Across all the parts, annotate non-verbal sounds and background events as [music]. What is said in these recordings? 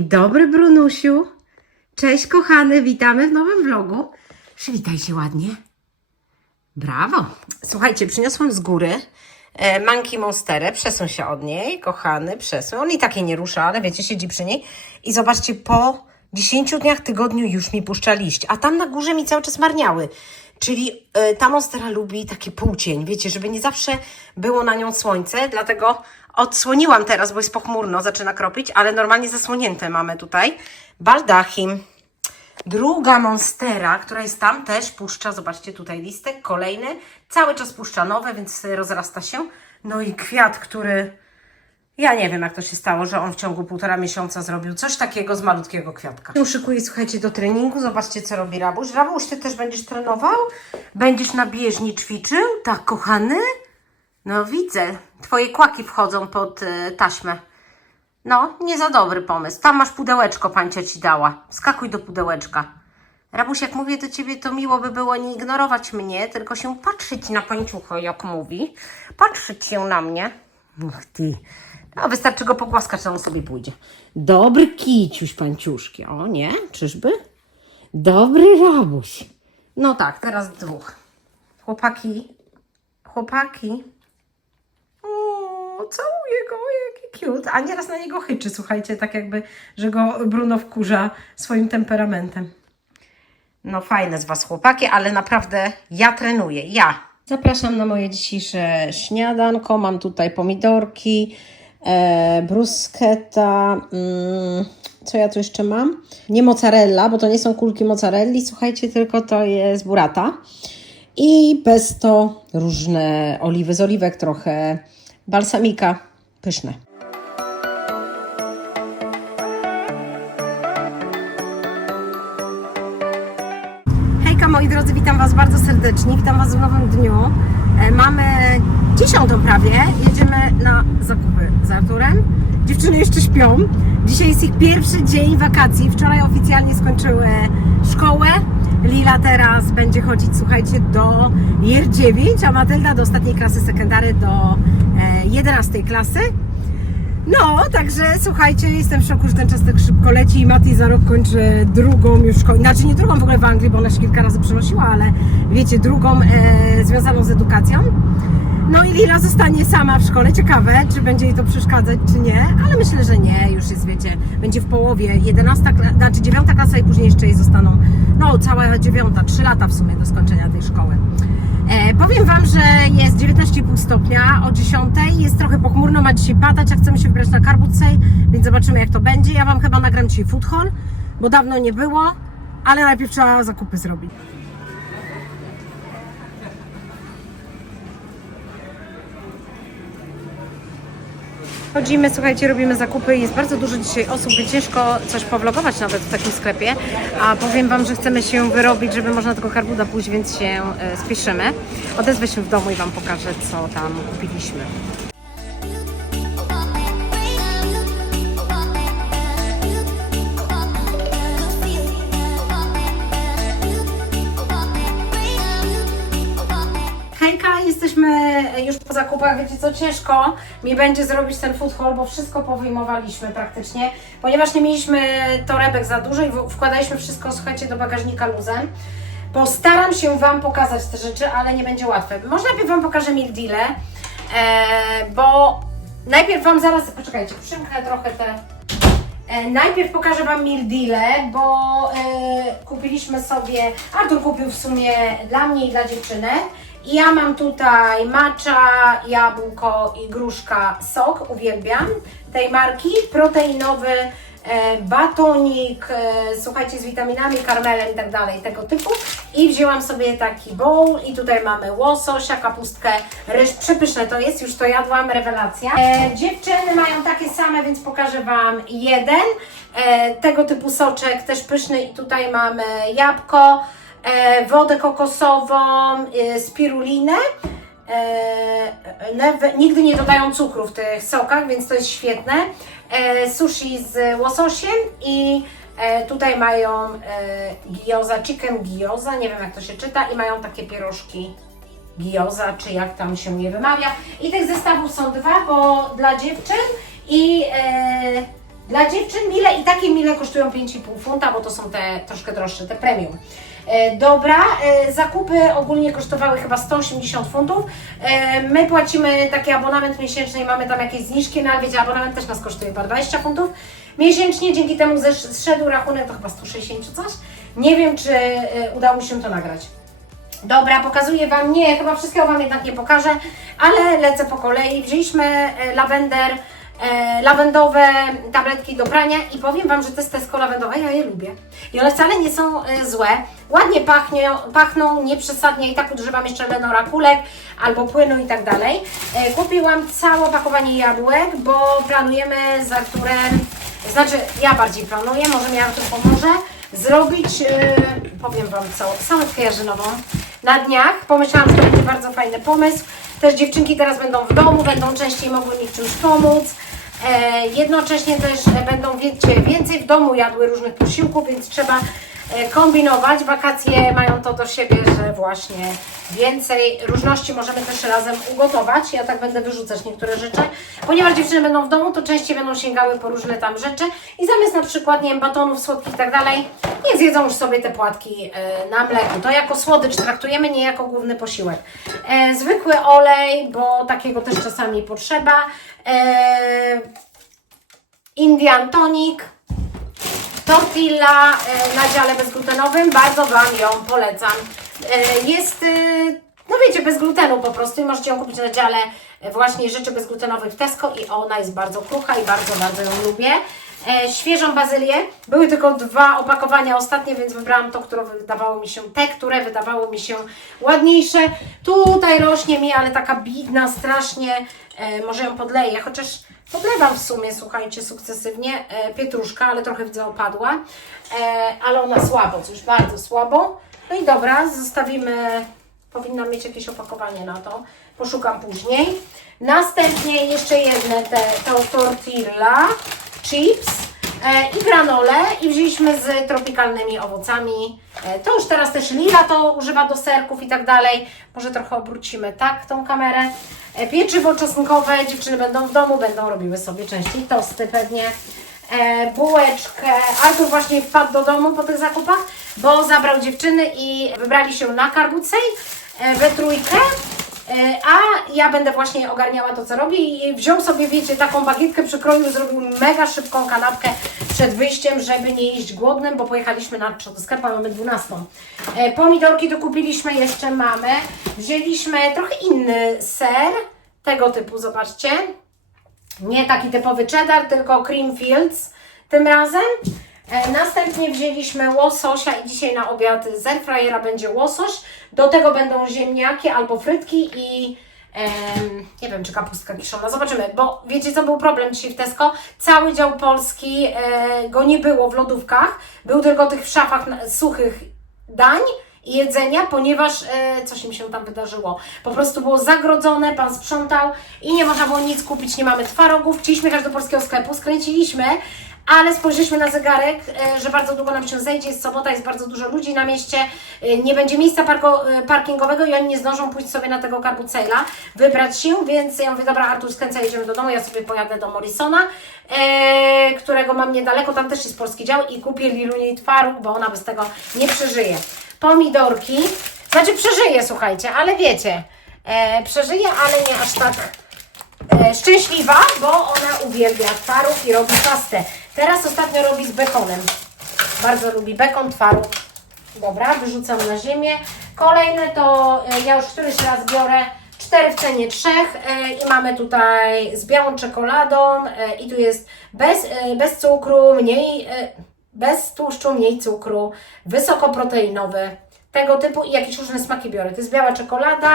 Dobry Brunusiu. Cześć kochany, witamy w nowym vlogu. Przywitaj się ładnie. Brawo. Słuchajcie, przyniosłam z góry e, Monkey Monsterę. Przesuń się od niej, kochany, przesuń. On i tak jej nie rusza, ale wiecie, siedzi przy niej. I zobaczcie, po 10 dniach, tygodniu już mi puszcza liść. A tam na górze mi cały czas marniały. Czyli e, ta Monstera lubi taki półcień, wiecie, żeby nie zawsze było na nią słońce, dlatego odsłoniłam teraz, bo jest pochmurno, zaczyna kropić, ale normalnie zasłonięte mamy tutaj. Baldachim. Druga monstera, która jest tam, też puszcza, zobaczcie tutaj listek, kolejny, cały czas puszcza nowe, więc rozrasta się. No i kwiat, który, ja nie wiem jak to się stało, że on w ciągu półtora miesiąca zrobił coś takiego z malutkiego kwiatka. Się szykuję, słuchajcie, do treningu, zobaczcie co robi Rabuś. Rabuś, Ty też będziesz trenował? Będziesz na bieżni ćwiczył? Tak, kochany? No widzę, Twoje kłaki wchodzą pod y, taśmę. No, nie za dobry pomysł. Tam masz pudełeczko, pancia ci dała. Skakuj do pudełeczka. Rabuś, jak mówię do ciebie, to miło by było nie ignorować mnie, tylko się patrzeć na pańciucha, jak mówi. Patrzeć się na mnie. Ach ty. No, wystarczy go pogłaskać, to on sobie pójdzie. Dobry kiciuś, panciuszki. O nie, czyżby? Dobry rabuś. No tak, teraz dwóch. Chłopaki, chłopaki. O, całuję go, jaki cute. A nieraz na niego chyczy, słuchajcie, tak jakby, że go Bruno wkurza swoim temperamentem. No fajne z Was chłopaki, ale naprawdę ja trenuję, ja. Zapraszam na moje dzisiejsze śniadanko. Mam tutaj pomidorki, e, bruschetta, mm, co ja tu jeszcze mam? Nie mozzarella, bo to nie są kulki mozzarelli, słuchajcie, tylko to jest burrata. I pesto, różne oliwy z oliwek, trochę balsamika, pyszne. Hejka moi drodzy, witam Was bardzo serdecznie, witam Was w nowym dniu. E, Mamy dziesiątą prawie, jedziemy na zakupy z Arturem. Dziewczyny jeszcze śpią. Dzisiaj jest ich pierwszy dzień wakacji. Wczoraj oficjalnie skończyły szkołę. Lila teraz będzie chodzić, słuchajcie, do JER 9, a Matylda do ostatniej klasy sekundary, do e, 11 klasy. No, także słuchajcie, jestem w szoku, że ten czas tak szybko leci i Mati za rok kończy drugą już szkołę. Znaczy nie drugą w ogóle w Anglii, bo ona się kilka razy przenosiła, ale wiecie, drugą e, związaną z edukacją. No i Lila zostanie sama w szkole. Ciekawe, czy będzie jej to przeszkadzać, czy nie, ale myślę, że nie. Już jest, wiecie, będzie w połowie 11, kla- znaczy 9 klasa i później jeszcze jej zostaną, no cała dziewiąta, 3 lata w sumie do skończenia tej szkoły. E, powiem Wam, że jest 19,5 stopnia o 10. Jest trochę pochmurno, ma dzisiaj padać, a chcemy się wybrać na Karbucej, więc zobaczymy jak to będzie. Ja Wam chyba nagram dzisiaj food bo dawno nie było, ale najpierw trzeba zakupy zrobić. Chodzimy, słuchajcie, robimy zakupy. Jest bardzo dużo dzisiaj osób, by ciężko coś powlogować nawet w takim sklepie. A powiem Wam, że chcemy się wyrobić, żeby można tego karbuda pójść, więc się e, spieszymy. Odezwę się w domu i Wam pokażę, co tam kupiliśmy. Po zakupach. Wiecie co, ciężko mi będzie zrobić ten food haul, bo wszystko powyjmowaliśmy praktycznie, ponieważ nie mieliśmy torebek za dużo i wkładaliśmy wszystko, słuchajcie, do bagażnika luzem. Postaram się Wam pokazać te rzeczy, ale nie będzie łatwe. Może najpierw Wam pokażę meal deale, e, bo najpierw Wam zaraz, poczekajcie, przymknę trochę te E, najpierw pokażę Wam meal deale, bo e, kupiliśmy sobie, Artur kupił w sumie dla mnie i dla dziewczyny. Ja mam tutaj matcha, jabłko i gruszka sok, uwielbiam tej marki. Proteinowy e, batonik, e, słuchajcie, z witaminami, karmelem i tak dalej, tego typu. I wzięłam sobie taki bowl i tutaj mamy łososia, kapustkę, ryż. Przepyszne to jest, już to jadłam, rewelacja. E, dziewczyny mają takie same, więc pokażę Wam jeden. E, tego typu soczek, też pyszny i tutaj mamy jabłko, wodę kokosową, e, spirulinę. E, nigdy nie dodają cukru w tych sokach, więc to jest świetne. E, sushi z łososiem i e, tutaj mają e, gyoza, chicken gyoza, nie wiem jak to się czyta, i mają takie pierożki gyoza, czy jak tam się nie wymawia. I tych zestawów są dwa, bo dla dziewczyn i e, Dla dziewczyn mile i takie mile kosztują 5,5 funta, bo to są te troszkę droższe, te premium. E, Dobra, e, zakupy ogólnie kosztowały chyba 180 funtów. E, My płacimy taki abonament miesięczny i mamy tam jakieś zniżki, no ale wiecie, abonament też nas kosztuje chyba 20 funtów miesięcznie, dzięki temu zszedł rachunek to chyba 160 czy coś. Nie wiem, czy udało mi się to nagrać. Dobra, pokazuję Wam, nie, chyba wszystkiego Wam jednak nie pokażę, ale lecę po kolei. Wzięliśmy lawender, e, lawendowe tabletki do prania i powiem Wam, że te z Tesco lawendowe, ja je lubię. I one wcale nie są e, złe, ładnie pachnie, pachną, nieprzesadnie i tak używam jeszcze Lenora kulek albo płynu i tak dalej. E, kupiłam całe opakowanie jabłek, bo planujemy z Arturem, znaczy ja bardziej planuję, może mi Artur pomoże, zrobić, e, powiem Wam co, sametkę jarzynową na dniach. Pomyślałam, że to będzie bardzo fajny pomysł. Też dziewczynki teraz będą w domu, będą częściej mogły mi w czymś pomóc. E, jednocześnie też e, będą wiecie, więcej w domu jadły różnych posiłków, więc trzeba e, kombinować. Wakacje mają to do siebie, że właśnie więcej różności możemy też razem ugotować. Ja tak będę wyrzucać niektóre rzeczy. Ponieważ dziewczyny będą w domu, to częściej będą sięgały po różne tam rzeczy i zamiast na przykład, nie wiem, batonów, słodkich i tak dalej, nie zjedzą już sobie te płatki e, na mleku. To jako słodycz traktujemy, nie jako główny posiłek. E, zwykły olej, bo takiego też czasami potrzeba. E, Indian tonic, tortilla e, na dziale bezglutenowym, bardzo Wam ją polecam. E, Jest, no wiecie, bez glutenu po prostu i możecie ją kupić na dziale właśnie rzeczy bezglutenowych w Tesco i ona jest bardzo krucha i bardzo, bardzo ją lubię. E, Świeżą bazylię, były tylko dwa opakowania ostatnie, więc wybrałam to, które wydawało mi się, te, które wydawało mi się ładniejsze. Tutaj rośnie mi, ale taka bidna strasznie, e, może ją podleję, chociaż Podlewam w sumie, słuchajcie, sukcesywnie e, pietruszka, ale trochę widzę opadła, e, ale ona słabo, coś bardzo słabo. No i dobra, zostawimy, powinna mieć jakieś opakowanie na to, poszukam później. Następnie jeszcze jedne te, to tortilla, chips e, i granole i wzięliśmy z tropikalnymi owocami. E, to już teraz też Lila to używa do serków i tak dalej. Może trochę obrócimy tak tą kamerę. E, Pieczywo czosnkowe, dziewczyny będą w domu, będą robiły sobie częściej tosty pewnie. Bułeczkę. Artur właśnie wpadł do domu po tych zakupach, bo zabrał dziewczyny i wybrali się na karbucej e, we trójkę. E, A ja będę właśnie ogarniała to, co robi i wziął sobie, wiecie, taką bagietkę, przykroił, zrobił mega szybką kanapkę przed wyjściem, żeby nie iść głodnym, bo pojechaliśmy na do sklepu, mamy 12. E, Pomidorki dokupiliśmy, jeszcze mamy. Wzięliśmy trochę inny ser, tego typu, zobaczcie. Nie taki typowy cheddar, tylko Creamfields tym razem. E, następnie wzięliśmy łososia i dzisiaj na obiad z airfryera będzie łosoś. Do tego będą ziemniaki albo frytki i em, nie wiem, czy kapustka kiszona. Zobaczymy, bo wiecie co był problem dzisiaj w Tesco? Cały dział polski e, go nie było w lodówkach. Był tylko tych w szafach suchych dań i jedzenia, ponieważ e, coś im się tam wydarzyło. Po prostu było zagrodzone, pan sprzątał i nie można było nic kupić, nie mamy twarogów. Chcieliśmy jechać do polskiego sklepu, skręciliśmy, ale spojrzeliśmy na zegarek, e, że bardzo długo nam się zejdzie, jest sobota, jest bardzo dużo ludzi na mieście, e, nie będzie miejsca parko, e, parkingowego i oni nie zdążą pójść sobie na tego karbucejla, wybrać się, więc ja mówię, dobra Artur, skręcaj, jedziemy do domu, ja sobie pojadę do Morrisona, którego mam niedaleko, tam też jest polski dział i kupię Liluniej twaróg, bo ona bez tego nie przeżyje. Pomidorki, znaczy przeżyje, słuchajcie, ale wiecie, przeżyje, ale nie aż tak szczęśliwa, bo ona uwielbia twaróg i robi pastę. Teraz ostatnio robi z bekonem. Bardzo lubi bekon, twaróg. Dobra, wyrzucam na ziemię. Kolejne to e, ja już któryś raz biorę cztery w cenie trzech e, i mamy tutaj z białą czekoladą e, i tu jest bez, e, bez cukru, mniej, e, bez tłuszczu, mniej cukru, wysokoproteinowy, tego typu i jakieś różne smaki biorę. To jest biała czekolada,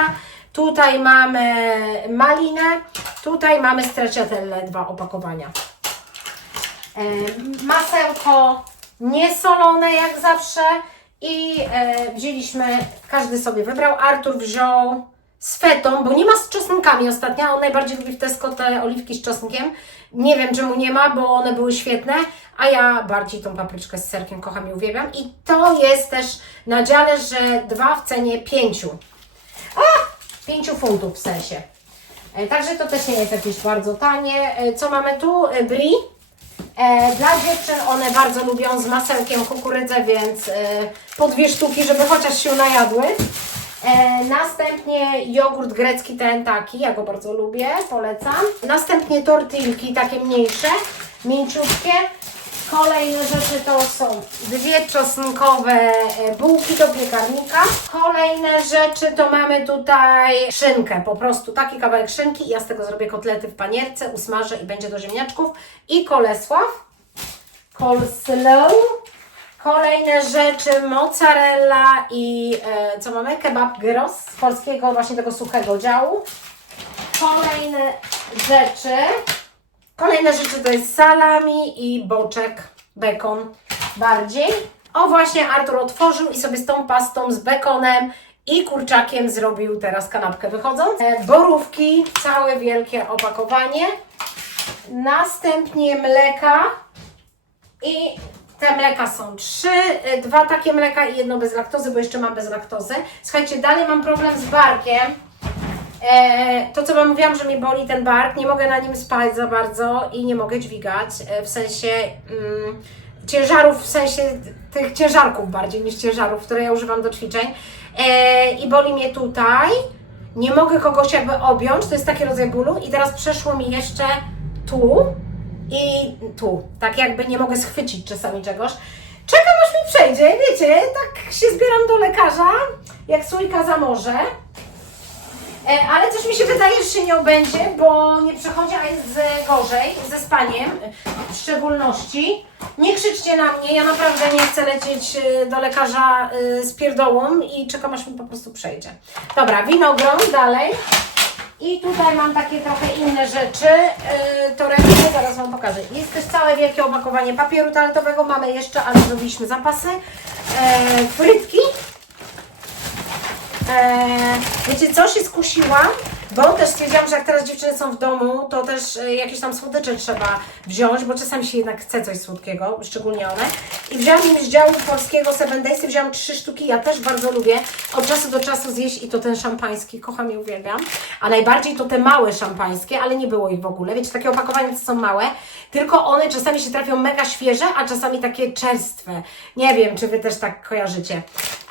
tutaj mamy malinę, tutaj mamy stracciatelle, dwa opakowania. E, masełko niesolone jak zawsze i e, wzięliśmy, każdy sobie wybrał, Artur wziął z fetą, bo nie ma z czosnkami ostatnio, on najbardziej lubi w Tesco te oliwki z czosnkiem. Nie wiem czemu nie ma, bo one były świetne, a ja bardziej tą papryczkę z serkiem kocham i uwielbiam. I to jest też na dziale, że dwa w cenie pięciu. A! Pięciu funtów w sensie. E, Także to też nie jest jakieś bardzo tanie. E, Co mamy tu? E, Brie dla dziewczyn one bardzo lubią z masełkiem kukurydzę, więc po dwie sztuki, żeby chociaż się najadły. Następnie jogurt grecki ten taki, ja go bardzo lubię, polecam. Następnie tortilki, takie mniejsze, mięciutkie. Kolejne rzeczy to są dwie czosnkowe e, bułki do piekarnika. Kolejne rzeczy to mamy tutaj szynkę, po prostu taki kawałek szynki. Ja z tego zrobię kotlety w panierce, usmażę i będzie do ziemniaczków. I kolesław, coleslaw. Kolejne rzeczy, mozzarella i e, co mamy? Kebab gyros z polskiego właśnie tego suchego działu. Kolejne rzeczy. Kolejne rzeczy to jest salami i boczek, bekon bardziej. O właśnie Artur otworzył i sobie z tą pastą z bekonem i kurczakiem zrobił teraz kanapkę wychodząc. E, borówki, całe wielkie opakowanie. Następnie mleka i te mleka są trzy, y, dwa takie mleka i jedno bez laktozy, bo jeszcze mam bez laktozy. Słuchajcie, dalej mam problem z barkiem. E, to co Wam mówiłam, że mi boli ten bark, nie mogę na nim spać za bardzo i nie mogę dźwigać, e, w sensie mm, ciężarów, w sensie tych ciężarków bardziej niż ciężarów, które ja używam do ćwiczeń. E, I boli mnie tutaj, nie mogę kogoś jakby objąć, to jest taki rodzaj bólu i teraz przeszło mi jeszcze tu i tu, tak jakby nie mogę schwycić czasami czegoś. Czekam aż mi przejdzie, wiecie, tak się zbieram do lekarza, jak słoika za morze. E, ale coś mi się wydaje, że się nie obędzie, bo nie przechodzi, a jest gorzej, ze spaniem w szczególności. Nie krzyczcie na mnie, ja naprawdę nie chcę lecieć e, do lekarza e, z pierdołą i czekam aż mi po prostu przejdzie. Dobra, winogron dalej. I tutaj mam takie trochę inne rzeczy. Yy, torebki, zaraz Wam pokażę. Jest też całe wielkie opakowanie papieru toaletowego. Mamy jeszcze, ale zrobiliśmy zapasy. Yy, frytki. Eee, wiecie co, się skusiłam, bo też stwierdziłam, że jak teraz dziewczyny są w domu, to też e, jakieś tam słodycze trzeba wziąć, bo czasami się jednak chce coś słodkiego, szczególnie one. I wzięłam im z działu polskiego Seven Days, wzięłam trzy sztuki, ja też bardzo lubię od czasu do czasu zjeść i to ten szampański, kocham i uwielbiam. A najbardziej to te małe szampańskie, ale nie było ich w ogóle. Wiecie, takie opakowania to są małe, tylko one czasami się trafią mega świeże, a czasami takie czerstwe. Nie wiem, czy Wy też tak kojarzycie.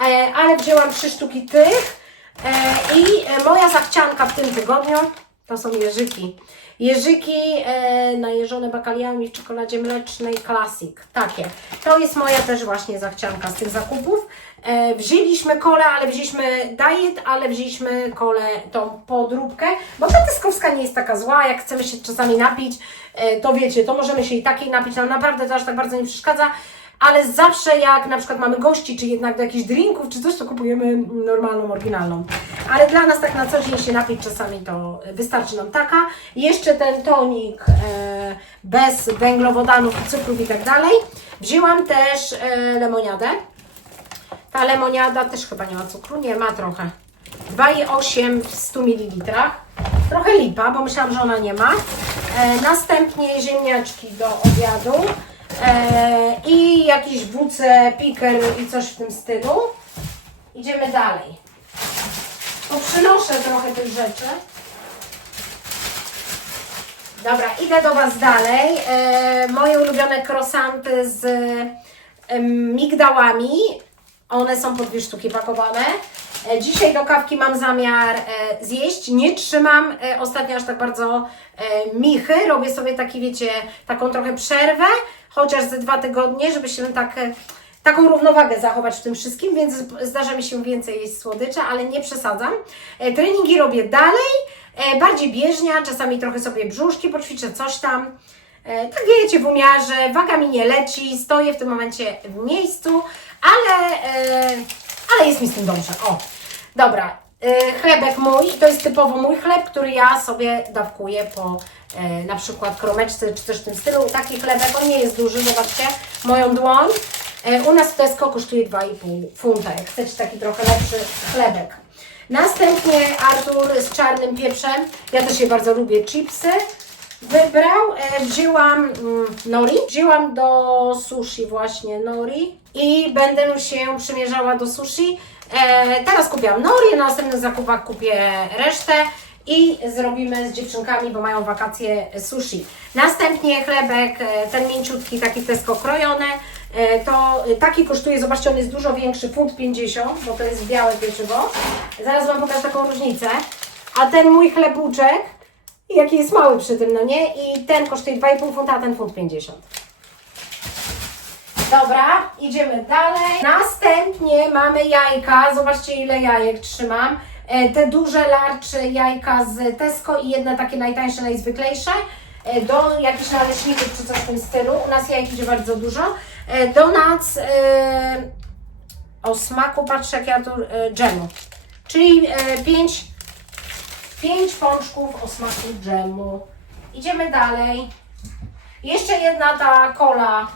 E, ale wzięłam trzy sztuki tych. E, I e, moja zachcianka w tym tygodniu to są jeżyki. Jeżyki e, najeżone bakaliami w czekoladzie mlecznej Classic. Takie. To jest moja też właśnie zachcianka z tych zakupów. E, wzięliśmy kolę, ale wzięliśmy diet, ale wzięliśmy kolę tą podróbkę, bo ta tyskowska nie jest taka zła, jak chcemy się czasami napić, e, to wiecie, to możemy się i takiej napić, nam naprawdę to aż tak bardzo nie przeszkadza. Ale zawsze jak na przykład mamy gości, czy jednak do jakichś drinków, czy coś, to kupujemy normalną, oryginalną. Ale dla nas tak na co dzień się napić czasami to wystarczy nam taka. Jeszcze ten tonik e, bez węglowodanów, cukrów i tak dalej. Wzięłam też e, lemoniadę. Ta lemoniada też chyba nie ma cukru, nie ma trochę. 2,8 w 100 ml. Trochę lipa, bo myślałam, że ona nie ma. E, następnie ziemniaczki do obiadu. E, I jakiś WC, piker i coś w tym stylu. Idziemy dalej. To przynoszę trochę tych rzeczy. Dobra, idę do Was dalej. E, moje ulubione krosanty z em, migdałami. One są po dwie sztuki pakowane. E, Dzisiaj do kawki mam zamiar e, zjeść. Nie trzymam e, ostatnio aż tak bardzo e, michy. Robię sobie taki, wiecie, taką trochę przerwę, chociaż ze dwa tygodnie, żeby się tak, e, taką równowagę zachować w tym wszystkim, więc zdarza mi się więcej jeść słodycza, ale nie przesadzam. E, Treningi robię dalej, e, bardziej bieżnia, czasami trochę sobie brzuszki poćwiczę, coś tam. Tak wiecie, w umiarze, waga mi nie leci, stoję w tym momencie w miejscu, ale, ale jest mi z tym dobrze. O, dobra. E, Chlebek mój, to jest typowo mój chleb, który ja sobie dawkuję po e, na przykład kromeczce czy coś w tym stylu. Taki chlebek, on nie jest duży, zobaczcie, moją dłoń. E, U nas w Tesco kosztuje 2,5 funta, jak chcecie taki trochę lepszy chlebek. Następnie Artur z czarnym pieprzem. Ja też je bardzo lubię, chipsy wybrał. E, wzięłam mm, nori. Wzięłam do sushi właśnie nori i będę się przymierzała do sushi. E, teraz kupiłam nori, na następnych zakupach kupię resztę i zrobimy z dziewczynkami, bo mają wakacje sushi. Następnie chlebek, e, ten mięciutki, taki Tesco krojone, e, to e, taki kosztuje, zobaczcie, on jest dużo większy, funt 50, bo to jest białe pieczywo. Zaraz Wam pokażę taką różnicę. A ten mój chlebuczek, jaki jest mały przy tym, no nie? I ten kosztuje 2,5 funta, a ten funt 50. Dobra, idziemy dalej. Następnie mamy jajka. Zobaczcie, ile jajek trzymam. E, Te duże larcze jajka z Tesco i jedne takie najtańsze, najzwyklejsze. E, Do jakichś naleśników czy coś w tym stylu. U nas jajek idzie bardzo dużo. E, Donuts e, o smaku, patrzę jak ja tu, dżemu. Czyli 5 pięć pączków o smaku dżemu. Idziemy dalej. Jeszcze jedna ta kola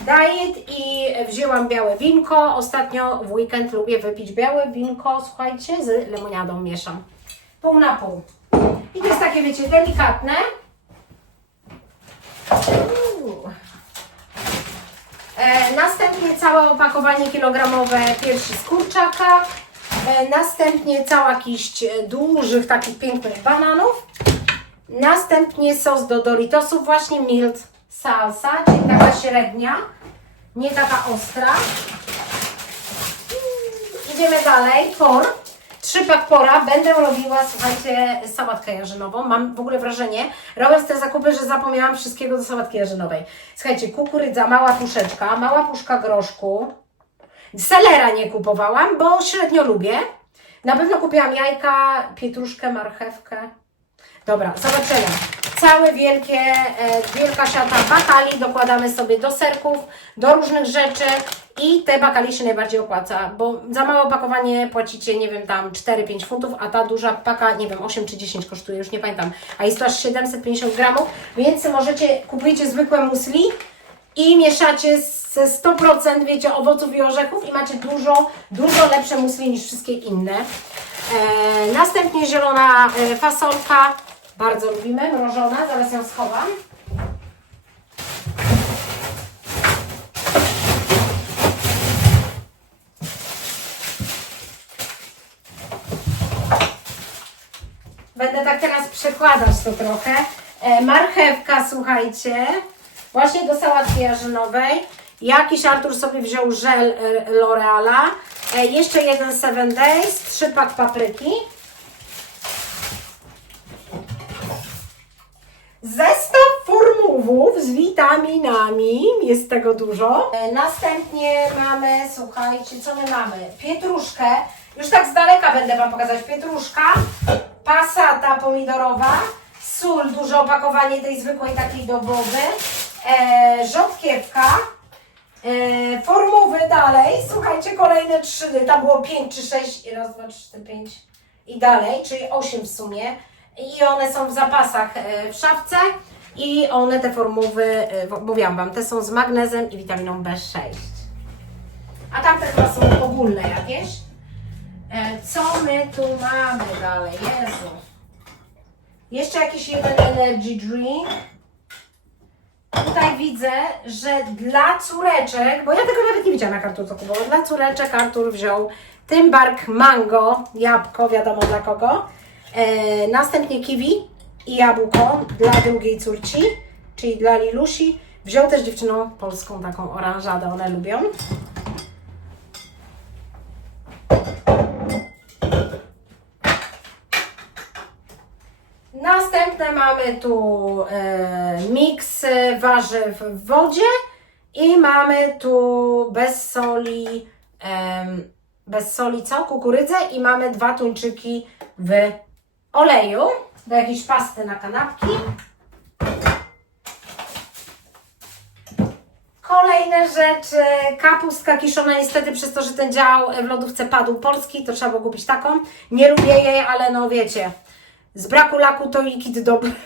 diet i wzięłam białe winko. Ostatnio w weekend lubię wypić białe winko, słuchajcie, z lemoniadą mieszam. Pół na pół. I to jest takie, wiecie, delikatne. E, następnie całe opakowanie kilogramowe piersi z kurczaka. E, następnie cała kiść dużych, takich pięknych bananów. Następnie sos do Doritosów, właśnie mild salsa, czyli taka średnia, nie taka ostra. Idziemy dalej. Por. Trzy pak pora. Będę robiła, słuchajcie, sałatkę jarzynową. Mam w ogóle wrażenie, robiąc te zakupy, że zapomniałam wszystkiego do sałatki jarzynowej. Słuchajcie, kukurydza, mała puszeczka, mała puszka groszku. Selera nie kupowałam, bo średnio lubię. Na pewno kupiłam jajka, pietruszkę, marchewkę. Dobra, zobaczenia. Całe wielkie, e, wielka siata bakali dokładamy sobie do serków, do różnych rzeczy i te bakali się najbardziej opłaca, bo za małe opakowanie płacicie, nie wiem, tam 4-5 funtów, a ta duża paka, nie wiem, 8 czy 10 kosztuje, już nie pamiętam, a jest to aż 750 gramów, więc możecie, kupujcie zwykłe musli i mieszacie ze 100% wiecie, owoców i orzechów i macie dużo, dużo lepsze musli niż wszystkie inne. E, następnie zielona e, fasolka, bardzo lubimy, mrożona, zaraz ją schowam. Będę tak teraz przekładać to trochę. E, marchewka, słuchajcie, właśnie do sałatki jarzynowej. Jakiś Artur sobie wziął żel e, L'Oreala. E, jeszcze jeden Seven Days, trzy pak papryki. Zestaw formówów z witaminami, jest tego dużo. E, Następnie mamy, słuchajcie, co my mamy? Pietruszkę, już tak z daleka będę Wam pokazać. Pietruszka, pasata pomidorowa, sól, duże opakowanie tej zwykłej takiej dobowy, e, rzodkiewka, e, formowy dalej, słuchajcie, kolejne trzy, tam było pięć czy sześć, raz, dwa, trzy, pięć i dalej, czyli osiem w sumie. I one są w zapasach e, w szafce i one, te formuły, e, bo- mówiłam Wam, te są z magnezem i witaminą B6. A tamte chyba są ogólne jakieś. E, Co my tu mamy dalej? Jezu. Jeszcze jakiś jeden energy drink. Tutaj widzę, że dla córeczek, bo ja tego nawet nie widziałam Artur to kupował, dla córeczek Artur wziął Tymbark Mango, jabłko, wiadomo dla kogo. E, następnie kiwi i jabłko dla drugiej córci, czyli dla Lilusi. Wziął też dziewczyną polską taką oranżadę, one lubią. Następne mamy tu e, miks e, warzyw w wodzie i mamy tu bez soli, em, bez soli co? Kukurydzę i mamy dwa tuńczyki w oleju do jakiejś pasty na kanapki. Kolejne rzeczy, kapustka kiszona, niestety przez to, że ten dział w lodówce padł polski, to trzeba było kupić taką. Nie lubię jej, ale no wiecie, z braku laku to i kit dobry. [laughs]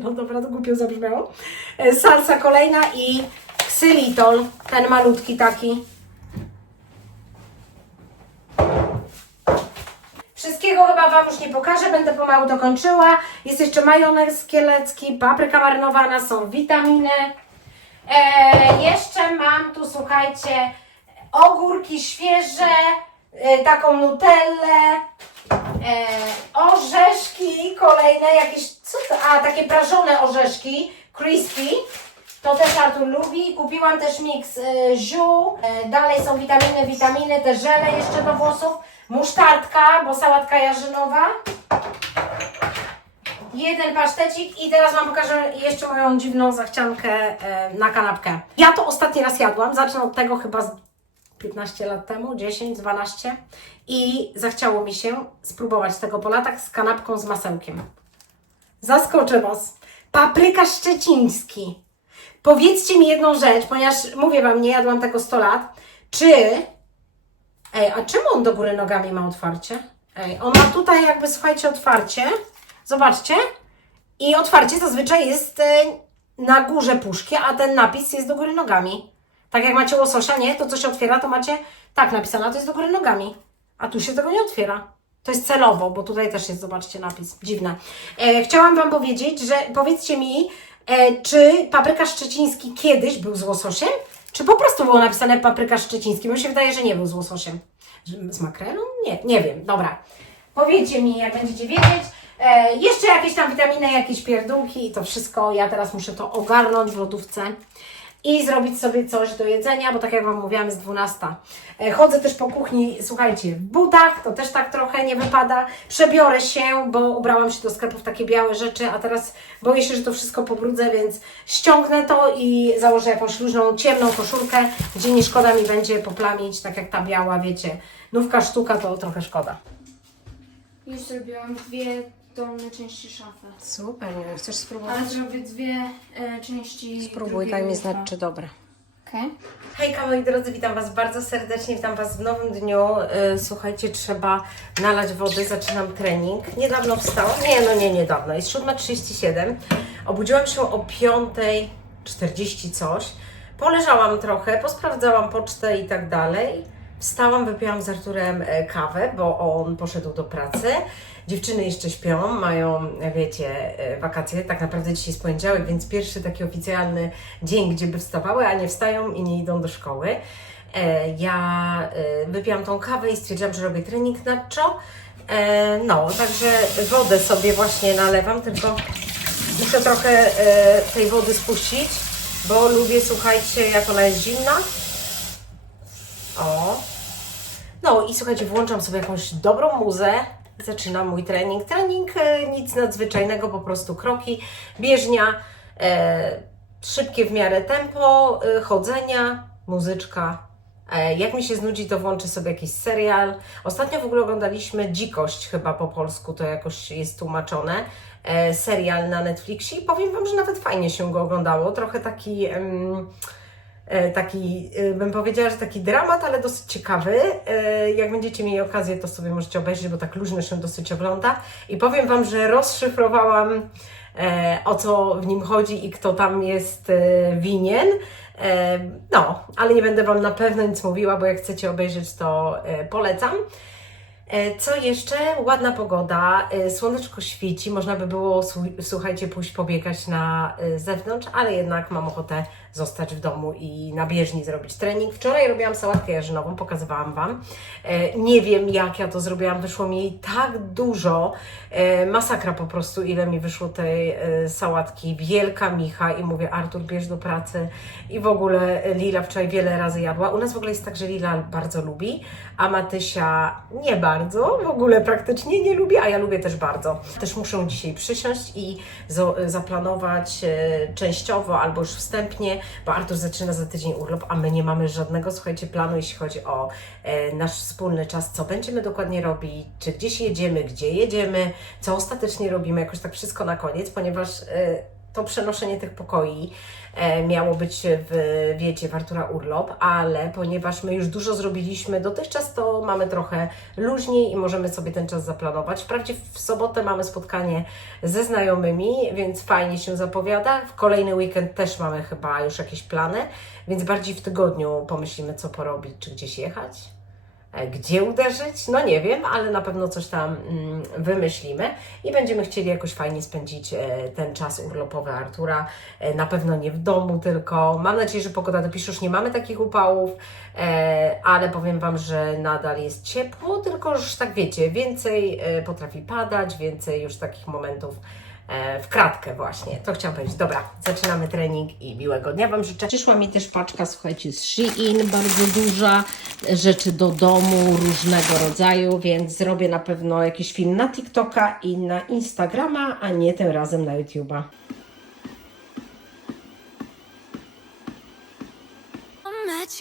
No dobra, to głupio zabrzmiało. E, Salsa kolejna i ksylitol, ten malutki taki. Wszystkiego chyba Wam już nie pokażę, będę pomału dokończyła. Jest jeszcze majonez kielecki, papryka marynowana, są witaminy. E, jeszcze mam tu, słuchajcie, ogórki świeże, e, taką nutellę, E, orzeszki kolejne, jakieś, co to? A, takie prażone orzeszki, crispy. To też Artur lubi. Kupiłam też miks e, ziół. E, dalej są witaminy, witaminy, te żele jeszcze do włosów. Musztardka, bo sałatka jarzynowa. Jeden pasztecik i teraz Wam pokażę jeszcze moją dziwną zachciankę e, na kanapkę. Ja to ostatni raz jadłam, zacznę od tego chyba z 15 lat temu, 10, 12 i zachciało mi się spróbować tego po latach z kanapką z masełkiem. Zaskoczę Was. Papryka szczeciński. Powiedzcie mi jedną rzecz, ponieważ mówię Wam, nie jadłam tego 100 lat. Czy... Ej, a czemu on do góry nogami ma otwarcie? Ej, on ma tutaj jakby, słuchajcie, otwarcie. Zobaczcie. I otwarcie zazwyczaj jest e, na górze puszki, a ten napis jest do góry nogami. Tak jak macie łososia, nie? To co się otwiera, to macie tak napisane, to jest do góry nogami. A tu się tego nie otwiera. To jest celowo, bo tutaj też jest, zobaczcie, napis. Dziwne. E, chciałam Wam powiedzieć, że powiedzcie mi, czy papryka szczeciński kiedyś był z łososiem? Czy po prostu było napisane papryka szczeciński? Bo mi się wydaje, że nie był z łososiem. Z makrelą? Nie, nie wiem. Dobra. Powiedzcie mi, jak będziecie wiedzieć. E, jeszcze jakieś tam witaminy, jakieś pierdółki i to wszystko. Ja teraz muszę to ogarnąć w lodówce i zrobić sobie coś do jedzenia, bo tak jak Wam mówiłam, jest 12. E, Chodzę też po kuchni, słuchajcie, w butach, to też tak trochę nie wypada. Przebiorę się, bo ubrałam się do sklepu w takie białe rzeczy, a teraz boję się, że to wszystko pobrudzę, więc ściągnę to i założę jakąś luźną, ciemną koszulkę, gdzie nie szkoda mi będzie poplamić, tak jak ta biała, wiecie. Nówka sztuka to trochę szkoda. Już zrobiłam dwie dolne części szafy. Super, nie wiem, chcesz spróbować? Ale zrobię dwie e, części. Spróbuj, daj mi znać, czy dobre. Okej. Hejka moi drodzy, witam Was bardzo serdecznie, witam Was w nowym dniu. Yy, Słuchajcie, trzeba nalać wody, zaczynam trening. Niedawno wstałam, nie no nie niedawno, jest 7.37. Obudziłam się o 5.40 coś. Poleżałam trochę, posprawdzałam pocztę i tak dalej. Wstałam, wypiłam z Arturem e, kawę, bo on poszedł do pracy. Dziewczyny jeszcze śpią, mają, e, wiecie, e, wakacje. Tak naprawdę dzisiaj jest poniedziałek, więc pierwszy taki oficjalny dzień, gdzie by wstawały, a nie wstają i nie idą do szkoły. E, Ja wypiłam tą kawę i stwierdziłam, że robię trening nacho. No, także wodę sobie właśnie nalewam, tylko muszę trochę tej wody spuścić, bo lubię, słuchajcie, jak ona jest zimna. O. No i słuchajcie, włączam sobie jakąś dobrą muzę. Zaczynam mój trening. Trening e, nic nadzwyczajnego, po prostu kroki, bieżnia, e, szybkie w miarę tempo, e, chodzenia, muzyczka. E, jak mi się znudzi, to włączę sobie jakiś serial. Ostatnio w ogóle oglądaliśmy Dzikość, chyba po polsku to jakoś jest tłumaczone. E, serial na Netflixie i powiem Wam, że nawet fajnie się go oglądało. Trochę taki. em, taki, e, bym powiedziała, że taki dramat, ale dosyć ciekawy. E, Jak będziecie mieli okazję, to sobie możecie obejrzeć, bo tak luźno się dosyć ogląda. I powiem Wam, że rozszyfrowałam e, o co w nim chodzi i kto tam jest e, winien. E, No, ale nie będę Wam na pewno nic mówiła, bo jak chcecie obejrzeć, to e, polecam. E, Co jeszcze? Ładna pogoda, e, słoneczko świeci, można by było, słu- słuchajcie, pójść pobiegać na e, zewnątrz, ale jednak mam ochotę zostać w domu i na bieżni zrobić trening. Wczoraj robiłam sałatkę jarzynową, pokazywałam Wam. E, Nie wiem, jak ja to zrobiłam, wyszło mi jej tak dużo, e, masakra po prostu, ile mi wyszło tej e, sałatki. Wielka micha i mówię, Artur, bierz do pracy. I w ogóle Lila wczoraj wiele razy jadła. U nas w ogóle jest tak, że Lila bardzo lubi, a Matysia nie bardzo, w ogóle praktycznie nie lubi, a ja lubię też bardzo. Też muszę dzisiaj przysiąść i zaplanować częściowo albo już wstępnie, bo Artur zaczyna za tydzień urlop, a my nie mamy żadnego, słuchajcie, planu, jeśli chodzi o e, nasz wspólny czas, co będziemy dokładnie robić, czy gdzieś jedziemy, gdzie jedziemy, co ostatecznie robimy, jakoś tak wszystko na koniec, ponieważ e, to przenoszenie tych pokoi e, miało być w, wiecie, w Artura urlop, ale ponieważ my już dużo zrobiliśmy dotychczas, to mamy trochę luźniej i możemy sobie ten czas zaplanować. Wprawdzie w sobotę mamy spotkanie ze znajomymi, więc fajnie się zapowiada. W kolejny weekend też mamy chyba już jakieś plany, więc bardziej w tygodniu pomyślimy, co porobić, czy gdzieś jechać. E, Gdzie uderzyć? No nie wiem, ale na pewno coś tam mm, wymyślimy i będziemy chcieli jakoś fajnie spędzić e, ten czas urlopowy Artura. E, Na pewno nie w domu tylko. Mam nadzieję, że pogoda dopisze, już nie mamy takich upałów, ale powiem Wam, że nadal jest ciepło, tylko już tak wiecie, więcej potrafi padać, więcej już takich momentów E, w kratkę właśnie. To chciałam powiedzieć. Dobra, zaczynamy trening i miłego dnia Wam życzę. Przyszła mi też paczka, słuchajcie, z Shein, bardzo duża, rzeczy do domu różnego rodzaju, więc zrobię na pewno jakiś film na TikToka i na Instagrama, a nie tym razem na YouTube'a. Met